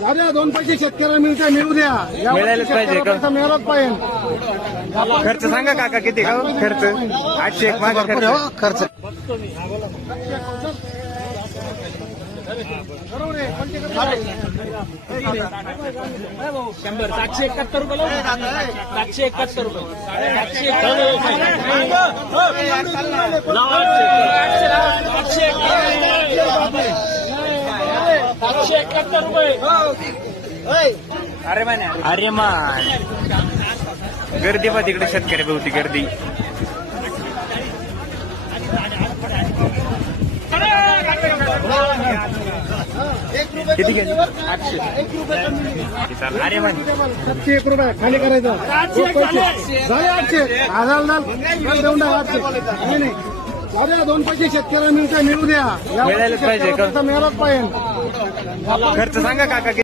दादा 2 पैसे शेतकऱ्याला मिळते, मिळू द्या. मिळायलाच पाहिजे का? पैसा मिळालाच पाहिजे. खर्च सांगा काका किती का खर्च? 801 माझा खर्च. शंभर 771 रुपये 771 रुपये 771 रुपये. अरे मान गर्दी पा तिकडे शेतकरी बहुती गर्दी. किती घ्यायचे? 800. अरे मान 701 रुपये खाली करायचं. 800 झाले 800 देऊन टाका 800. नाही दादा 2 पैसे शेतकऱ्याला मिळते, मिळू द्या. मिळायलाच पाहिजे का? मिळालाच पाहिजे. खर्च सांगा काका किती?